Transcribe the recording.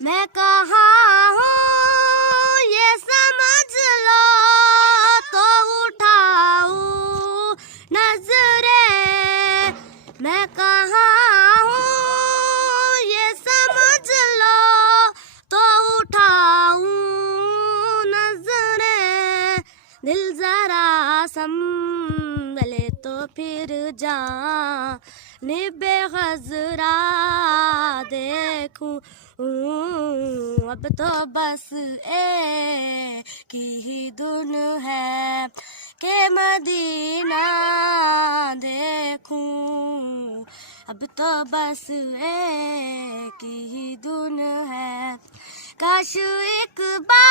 मैं कहाँ हूँ ये समझ लो तो उठाऊं नजरें। मैं कहाँ हूँ ये समझ लो तो उठाऊं नजरें। दिल जरा संभले तो फिर जानिबे ग़ज़रा देखूं। अब तो बस एक ही धुन है कि मदीना देखूं। अब तो बस एक ही धुन है, काश एक बार